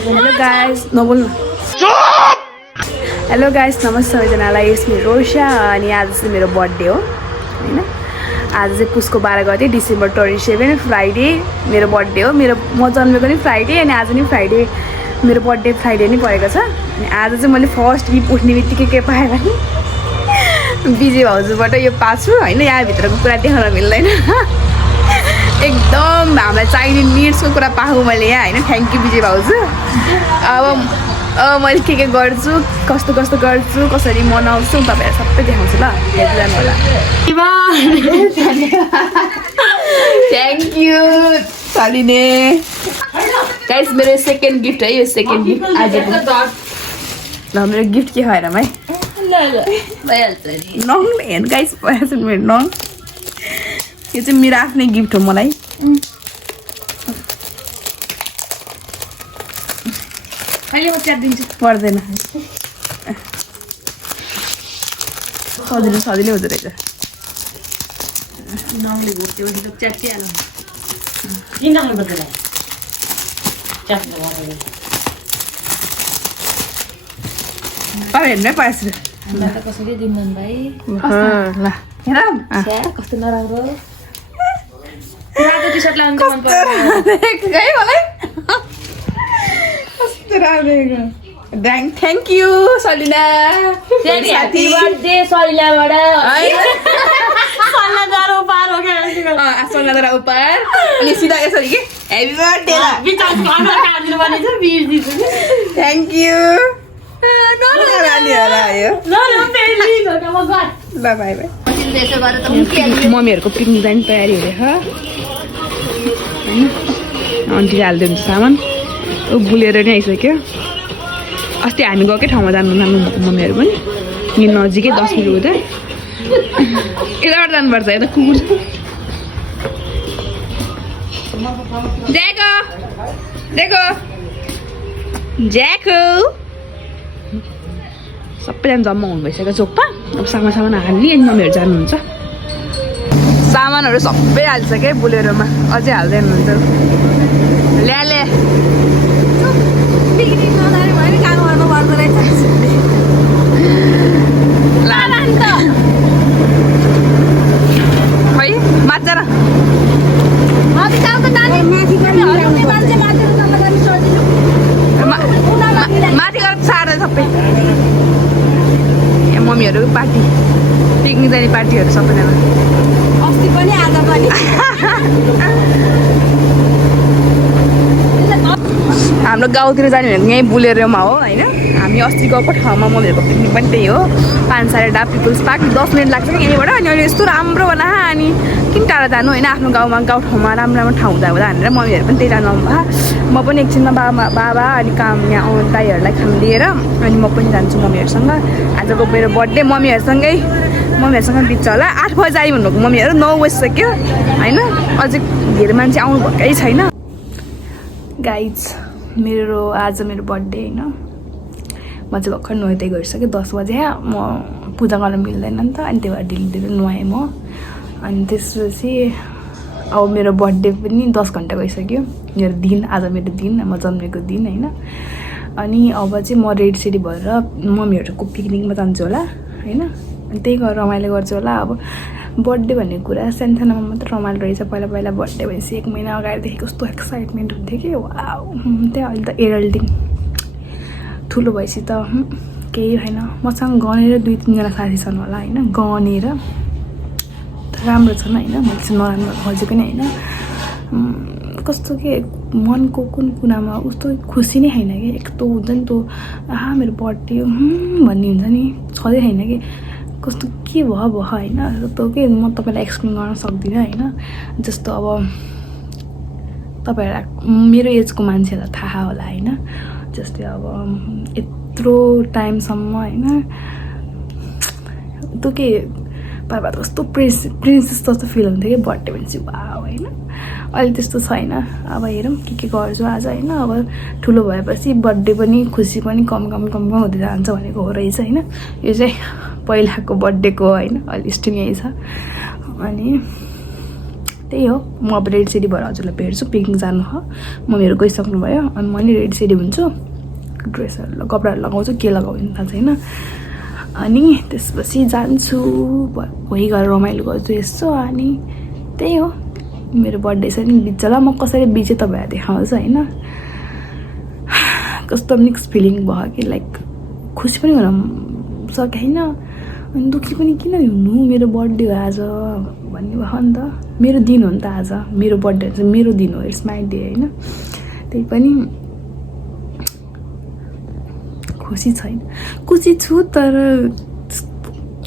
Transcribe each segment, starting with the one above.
Hello guys नबोल्नु hello guys नमस्ते सबैजनालाई यसमा रोशा अनि आज चाहिँ मेरो बर्थडे हो हैन आज चाहिँ पुसको 12 गते डिसेम्बर 27 फ्राइडे मेरो बर्थडे हो म जन्मेको नि फ्राइडे अनि आज नि फ्राइडे मेरो बर्थडे फ्राइडे नै परेको छ अनि आज चाहिँ मैले फर्स्ट गिफ्ट उठ्ने बित्तिकै के पाएँ भने बिजे भाउजूबाट यो पाछु हैन यहाँ भित्रको कुरा देखाउन मिल्दैन एकदम हामीलाई चाहिने निड्सको कुरा पाऊँ मैले यहाँ हैन थ्याङ्क यू बिजे भाउजू अब मैले के गर्छु कस्तो गर्छु कसरी मनाउँछु तपाईहरु सबै देखाउँछु ल हेर्दै होला थ्याङ्क यू सालिने गाइस मेरो सेकेन्ड गिफ्ट है यो सेकेन्ड गिफ्ट आजको ल मेरो गिफ्ट के हैन भाइ ल भइहाल्छ नि नङ हेर्नु गाइस भइहाल्छ मेरो नङ यो चाहिँ मेरो आफ्नै गिफ्ट हो मलाई अहिले म च्याट दिन्छु पर्दैन सजिलो हुँदो रहेछ नङले भोट्यो भने च्याट्टै हाल्नु किन नङले बदला च्याट गर्नु अब हेर्नै पाएछ ल त कसरी दिन्दैन भाइ ल हेर कस्तो नराम्रो रातो टी-शर्ट लाउनु मन पर्छ है मलाई कस्तो राम्रो थ्याङ्क यू सलिना साथी बर्थडे सलिनाबाट सल्लाहदार उपहार हो के सल्लाहदार उपहार अनि सिधा यसरी के ह्यापी बर्थडे ल बिचार खाना खादिनु पर्ने छ बिर्दिछु थ्याङ्क यू मम्मीहरूको पिकनिक जाने तयारी हुँदैछ आन्टीले हाल्दै हुन्छ सामान ऊ बुलेर नै आइसक्यो अस्ति हामी गएकै ठाउँमा जानु मम्मीहरू पनि यहाँ नजिकै 10 मिनट हुँदै यताबाट जानुपर्छ यता कुकुर ज्याको सबैजना जम्मा हुनु भइसक्यो चोकमा अब सामान हाल्ने अनि मम्मीहरू जानुहुन्छ सामानहरू सबै हालिसक्यो बुलेरोमा अझै हाल्दै हुनुहुन्छ ल्याले खै मात्र माथि गएर सार्दै सबै यहाँ मम्मीहरू पार्टी पिकनिक जाने पार्टीहरू सबैजना अस्ति पनि आज पनि हाम्रो गाउँतिर जाने भनेको यहीँ बुलेरोमा हो होइन हामी अस्ति गएको ठाउँमा मम्मीहरूको पिकनिक पनि त्यही हो 5 साढे डा पिपुल्स पार्क 10 मिनट लाग्छ कि यहीँबाट अनि अहिले यस्तो राम्रो बना अनि किन टाढा जानु होइन आफ्नो गाउँठाउँमा राम्रो ठाउँ हुँदा भनेर मम्मीहरू पनि त्यही जानु भयो म पनि एकछिनमा बाबा अनि काम यहाँ दाइहरूलाई खानु लिएर अनि म पनि जान्छु मम्मीहरूसँग आजको मेरो बर्थडे मम्मीहरूसँग बित्छ होला 8 बजी आइ भन्नुभएको मम्मीहरू 9 बजिसक्यो होइन अझै धेरै मान्छे आउनु भएकै छैन गाइज आज मेरो बर्थडे होइन म चाहिँ भर्खर नुहाइदै गरिसकेँ 10 बजे म पूजा गर्न मिल्दैन नि त अनि त्यही भएर ढिलो नुहाएँ म अनि त्यसपछि अब मेरो बर्थडे पनि 10 घन्टा गइसक्यो मेरो दिन आज मेरो दिन म जन्मेको दिन होइन अनि अब चाहिँ म रेडी भएर मम्मीहरूको पिकनिकमा जान्छु होला होइन अनि त्यही गरेर रमाइलो गर्छु होला अब बर्थडे भन्ने कुरा सानोमा मात्र रमाइलो रहेछ पहिला बर्थडे भनेपछि 1 महिना अगाडिदेखि कस्तो एक्साइटमेन्ट हुन्थ्यो कि वाउ त्यही अहिले त एडल्टिङ ठुलो भएपछि त केही होइन मसँग गनेर 2-3 जना साथी छन् होला होइन गनेर राम्रो छन् होइन मैले चाहिँ नराम्रो खोजेको नि होइन कस्तो के मनको कुन कुनामा उस्तो खुसी नै छैन कि यस्तो हुन्छ नि त मेरो बर्थडे भन्ने हुन्छ नि छँदै छैन कि कस्तो के भयो होइन त्यो के म तपाईँलाई एक्सप्लेन गर्न सक्दिनँ होइन जस्तो अब तपाईँहरूलाई मेरो एजको मान्छेहरूलाई थाहा होला होइन जस्तै अब यत्रो टाइमसम्म होइन त्यो के पापा त कस्तो प्रिन्सेस जस्तो फिल हुन्थ्यो कि बर्थडे भनेपछि वाउ होइन अहिले त्यस्तो छैन अब हेरौँ के गर्छु आज होइन अब ठुलो भएपछि बर्थडे पनि खुसी पनि कम हुँदै जान्छ भनेको हो रहेछ होइन यो चाहिँ पहिलाको बर्थडेको होइन अहिले स्टिङ यही छ अनि त्यही हो म अब रेड सिटी भएर हजुरलाई भेट्छु पिकनिक जानु हो मम्मीहरू गइसक्नुभयो अनि म नि रेड सिटी हुन्छु ड्रेसहरू कपडाहरू लगाउँछु के लगाउँछु थाहा छैन अनि त्यसपछि जान्छु भोलि गएर रमाइलो गर्छु यसो अनि त्यही हो मेरो बर्थडे छ नि बित्छ ल म कसरी बिचे तपाईँहरू देखाउँछु होइन कस्तो मिक्स फिलिङ भयो कि लाइक खुसी पनि हुन सकेन अनि दुःखी पनि किन हुनु मेरो बर्थडे हो आज भन्ने भयो नि त मेरो दिन हो नि त आज मेरो बर्थडे चाहिँ मेरो दिन हो इट्स माई डे होइन त्यही पनि खुसी छु तर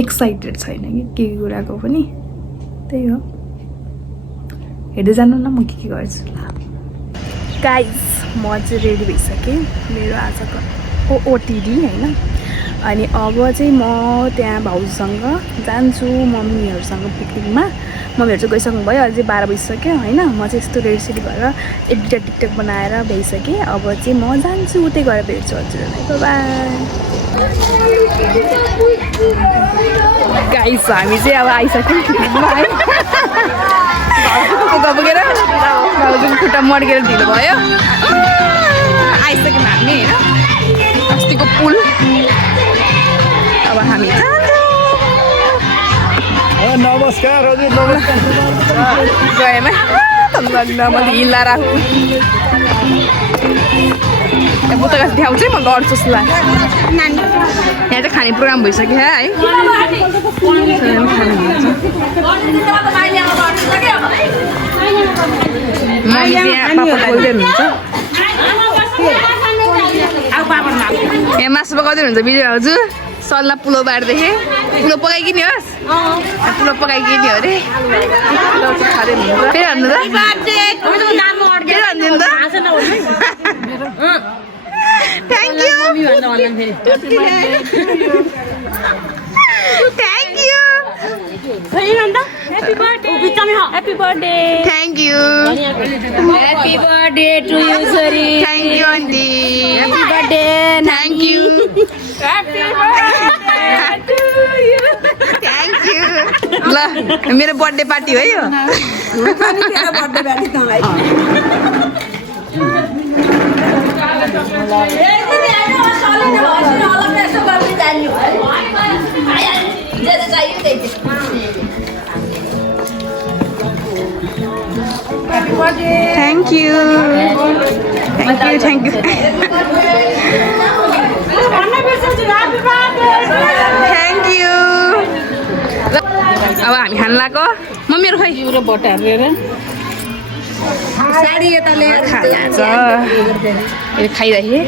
एक्साइटेड छैन कि के कुराको पनि त्यही हो हेर्दै जानु न म के गर्छु गाइस म चाहिँ रेडी भइसकेँ मेरो आजको ओटिडी होइन अनि अब चाहिँ म त्यहाँ भाउजूसँग जान्छु मम्मीहरूसँग पिकनिकमा मम्मीहरू चाहिँ गइसक्नु भयो अझै 12 बजिसक्यो होइन म चाहिँ यस्तो रेडी सेडी भएर एक दुईवटा टिकटक बनाएर भइसकेँ अब चाहिँ म जान्छु उतै गएर भेट्छु हजुरहरूलाई बाई गाइस हामी चाहिँ अब आइसक्यौँ पिकनिकमा है पुगेर भाउजूको खुट्टा मड्केर ढिलो भयो आइसक्यौँ हामी होइन अस्तिको पुल अब हामी नमस्कार हजुर नमस्कार गएमा मैले हिल्ला राखु बुता गाछ देखाउँछु म गर्छु जस्तो लाग्छ यहाँ चाहिँ खाने प्रोग्राम भइसक्यो है यहाँ मासु पकाउँदै हुन्छ भिडियो हजुर सल्ला पुलाउ बारदेखि पुलाउ पकाइकिने होस् पुलाउ पकाइकिने हो अरे फेरि भन्नु त thank you thank you Happy birthday. Thank you. Happy birthday to you, Sari. Thank you, auntie. Happy birthday. Thank you. Happy birthday to you. Thank you. ल मेरो बर्थडे पार्टी हो यो Thank you. Thank you. Thank you. अब हामी खान लाग्यो मम्मीहरू खै यो बट्टा हेरेर साडी यता ल्याएर खान्छ खाइराखेँ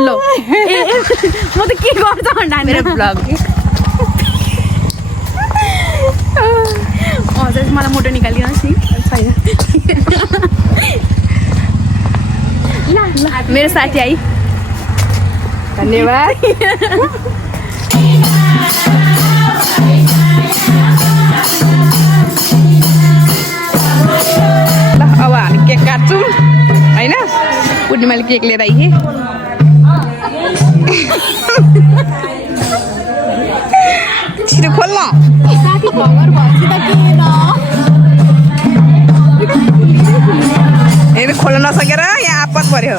लो म त के गर्छ भन्दा मेरो ब्लग हजुर मलाई मोटो निकालिदिनुहोस् नि छैन मेरो साथी आई धन्यवाद ल अब हामी केक काट्छौँ होइन पूर्णिमाले केक लिएर आइए छिटो खोल्न हेर्नु खोल्न नसकेर यहाँ आपत पर्यो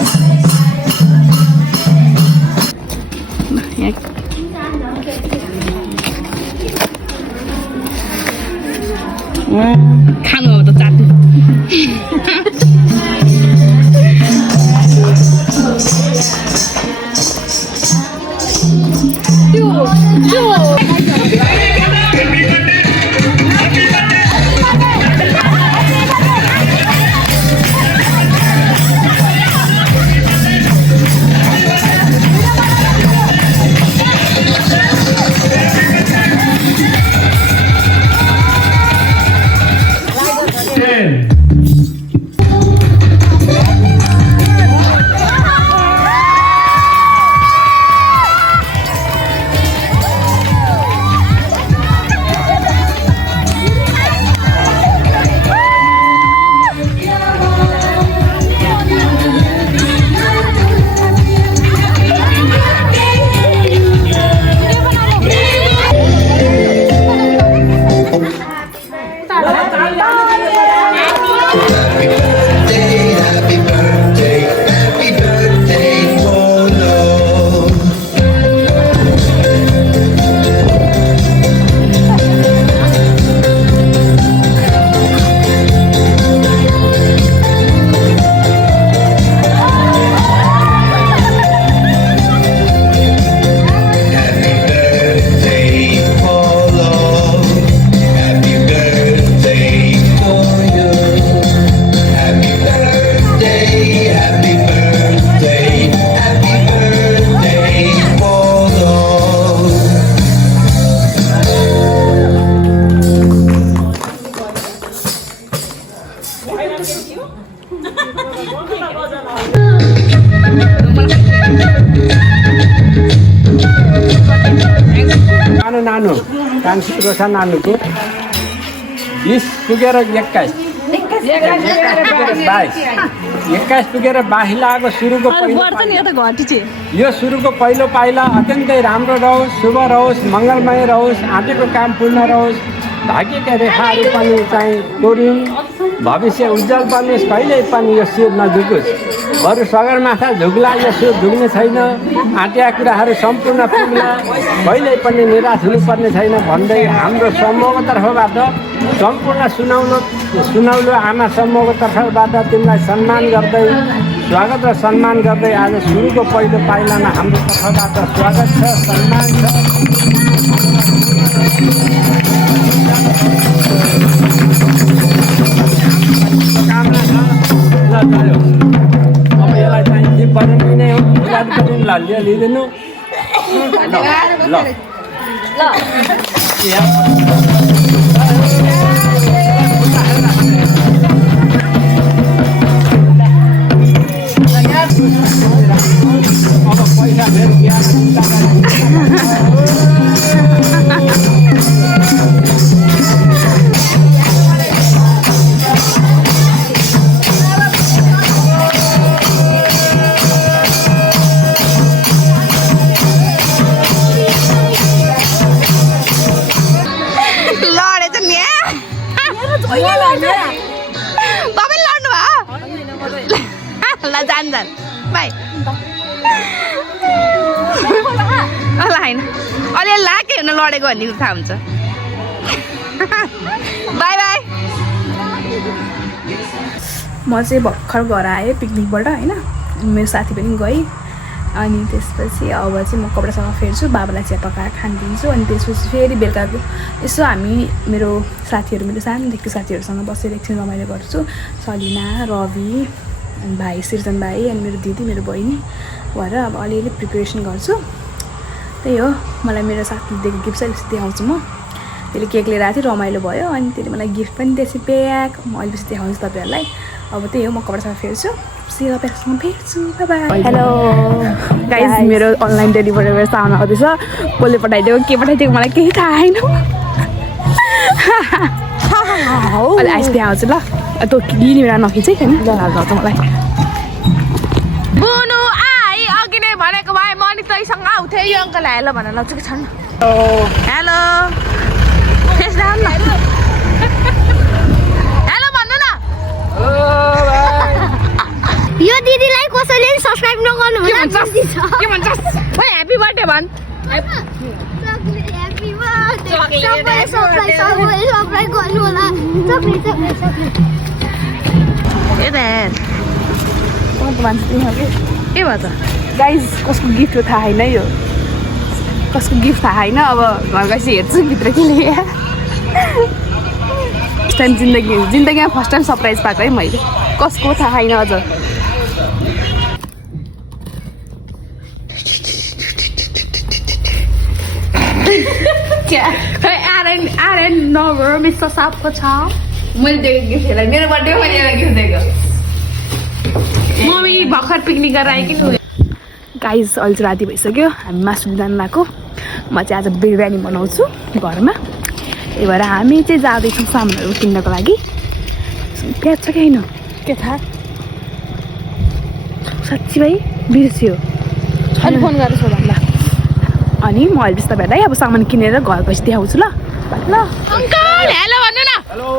खानु अब त चाट्नु नानु कान्छी रोसा नानुको 20 पुगेर 21 21 पुगेर 22 लागेको सुरुको यो सुरुको पहिलो पाइला अत्यन्तै राम्रो रहोस्, शुभ रहोस्, मङ्गलमय रहोस्, आँटेको काम पूर्ण रहोस्, भाग्यका रेखाहरू पनि चाहिँ तोडिन्, भविष्य उज्जवल बनियोस्, कहिल्यै पनि यो शिर नझुकोस्, बरु सगरमाथा झुक्ला यो शिर झुक्ने छैन, आँटेका कुराहरू सम्पूर्ण पुग्ला, कहिल्यै पनि निराश हुनुपर्ने छैन भन्दै हाम्रो समूहको तर्फबाट सम्पूर्ण सुनौलो आमा समूहको तर्फबाट तिमीलाई सम्मान गर्दै स्वागत र सम्मान गर्दै आज सुरुको पहिलो पाइलामा हाम्रो तर्फबाट स्वागत छ, सम्मान छ। कामना छ ल अब यसलाई चाहिँ जिप बनाउने हो, लिइदिनु ल अब पैसा फेरि जान बाई होइन अलि लाके हुन लडेको भन्ने थाहा हुन्छ। By by. म चाहिँ भर्खर घर आएँ पिकनिकबाट होइन, मेरो साथी पनि गएँ अनि त्यसपछि अब चाहिँ म कपडा सफा फेर्छु, बाबालाई चिया पकाएर खानिदिन्छु अनि त्यसपछि फेरि बेलुकाको यसो हामी मेरो साथीहरू मेरो सानोदेखि साथीहरूसँग बसेर एकछिन रमाइलो गर्छु। सलिना, रवि, भाइ सिर्जन भाइ अनि मेरो दिदी मेरो बहिनी भएर अब अलिअलि प्रिपेरेसन गर्छु। त्यही हो, मलाई मेरो साथीले दिएको गिफ्ट चाहिँ देखाउँछु म। त्यसले केक लिएर आएको थियो, रमाइलो भयो अनि त्यसले मलाई गिफ्ट पनि त्यसै प्याक। म अलिपछि देखाउँछु तपाईँहरूलाई। अब त्यही हो, म कपडा सफा फेर्छु, तपाईँहरूसँग भेट्छु। बाई। हेलो गाइज, मेरो अनलाइन डेलिभरी मेरो सामान आउँदैछ। कसले पठाइदिएको के पठाइदिएको मलाई केही थाहा छैन। अहिले आइसक्रिम आउँछु ल, तँ लिने बेला नखिचै होइन ल मलाई। बुनु आई अघि नै भनेको भए मनितैसँग आउँथ्यो, यो अङ्कल आएर ल भनेर लाउँछु कि छन्। हेलो हेलो भन्नु न। यो दिदीलाई कसैले सब्स्क्राइब नगर्नु के भन्छस्? ह्याप्पी बर्थडे भन्। ह्याप्पी बर्थडे सबलाई गर्नु होला। के भयो त गाइज? कसको गिफ्ट हो थाहा छैन, यो कसको गिफ्ट थाहा छैन। अब घर गएपछि हेर्छु भित्र के लिए। फर्स्ट टाइम जिन्दगीमा फर्स्ट टाइम सरप्राइज पाएको है मैले। कसको थाहा छैन अझ। आर्यन नगर मिस्टर सापको छ। मैले दिएको गिफ्ट हेर्दा मेरो बर्थडे मैले गिफ्ट दिएको। मम्मी भर्खर पिकनिक गरेर आयो कि। गाइज अहिले चाहिँ राति भइसक्यो, हामी मासु जानु लागेको। म चाहिँ आज बिरयानी बनाउँछु घरमा, त्यही भएर हामी चाहिँ जाँदैछौँ सामानहरू किन्नको लागि। प्याज छ कि होइन के थाहा, साँच्ची भाइ बिर्स्यो। अहिले फोन गरेर सोध ल। अनि म अहिले तपाईँहरूलाई अब सामान किनेर घर गएपछि देखाउँछु ल। ल अङ्कल हेलो भन्नु न। हेलो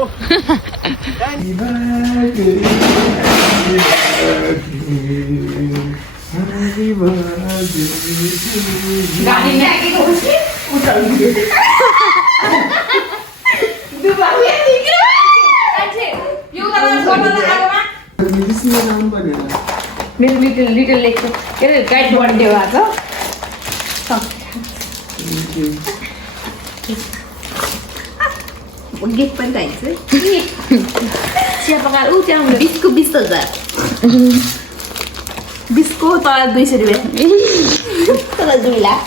मेरो लिटल लेख्छु के अरे गाइड बर्थडे हो आज। गिफ्ट पनि चाहिन्छ। चिया पकाएर ऊ त्यहाँ 20को 20,000 20को तर 200 रुपियाँ तर 2 लाख।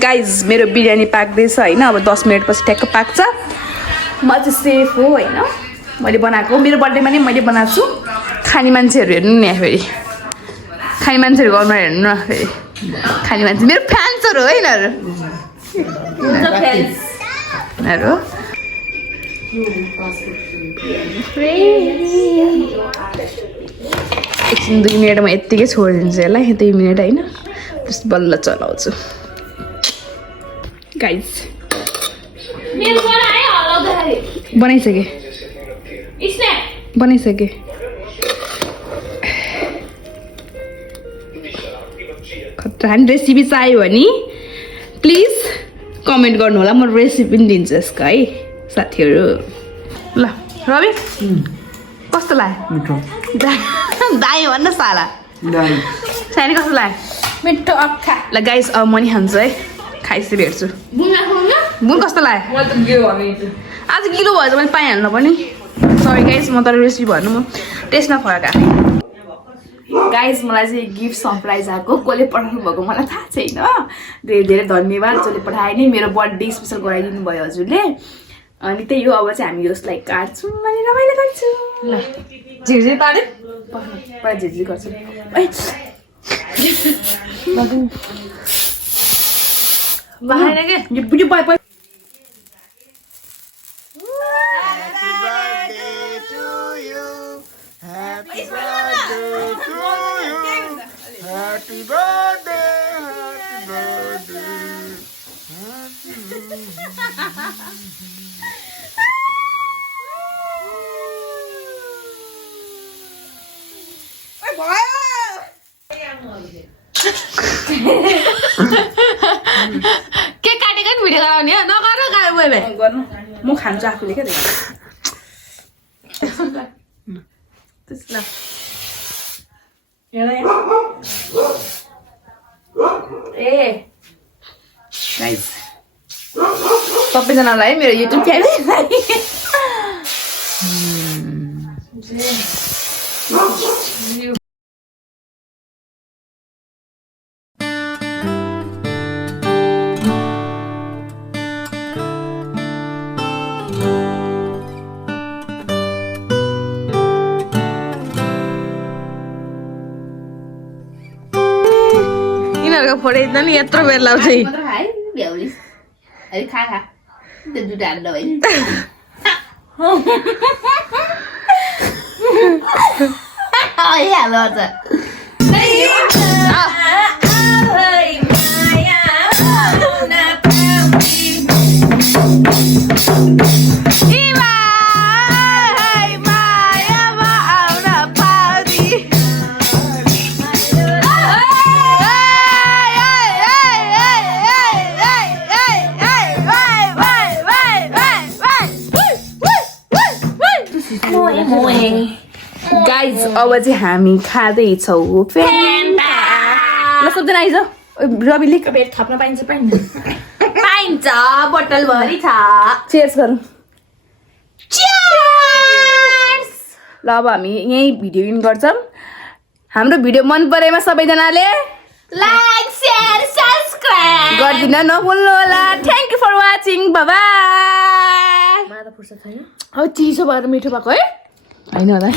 गाइज मेरो बिरयानी पाक्दैछ होइन, अब 10 मिनट पछि ठ्याक्क पाक्छ। म चाहिँ सेफ हो होइन मैले बनाएको मेरो बर्थडेमा नि मैले बनाएको छु खाने मान्छेहरू हेर्नु नि फेरि खाने मान्छेहरू घरमा हेर्नु न फेरि खाने मान्छे मेरो फ्यान्सहरू हो यिनीहरू यिनीहरू एकछिन 2 मिनट म यत्तिकै छोडिदिन्छु यसलाई 2 मिनट होइन त्यस बल्ल चलाउँछु गाइज बनाइसकेँ बनाइसकेँ खतरा रेसिपी चाहियो भने प्लिज कमेन्ट गर्नु होला म रेसिपी पनि दिन्छु यसको है साथीहरू ल रवि कस्तो लाग्यो दाई भन्न साला सानी कस्तो लाग्यो मिठो अक्खा ल गाइस अब म नि खान्छु है खाइसकेर हेर्छु बुन कस्तो लाग्यो आज गिलो भएछ मैले पाइहाल्नु पनि सरी गाइस म तर रेसिपी भन्नु म टेस्टमा फरक आएको गाइस मलाई चाहिँ गिफ्ट सरप्राइज आएको कसले पठाउनु भएको मलाई थाहा छैन धेरै धेरै धन्यवाद जसले पठाए नि मेरो बर्थडे स्पेसल गराइदिनु भयो हजुरले अनि त्यही हो अब चाहिँ हामी यसलाई काट्छौँ अनि रमाइलो गर्छु ल झिर्झिर पार्यो पुरा झिर्झिर गर्छु बाहिर के यो पाइ के काटेको नि भिडियो गराउने नगर मैले गर्नु म खान्छु आफूले क्या ए गाइस सबैजनालाई मेरो युट्युब च्यानल यिनीहरूको फोटो एकदम यत्रो बेर लाउँछ गाइज अब चाहिँ हामी खाँदैछौँ ल सबजना आइज रविले पेट थप्न पाइन्छ पाइन्छ बोतलभरि छ चेयर्स गरौँ ल अब हामी यहीँ भिडियो इन गर्छौँ हाम्रो भिडियो मन परेमा सबैजनाले लाइक शेयर सब्स्क्राइब गरिदिन नभुल्नु होला thank you for watching bye bye चिसो भएर मिठो भएको है होइन होला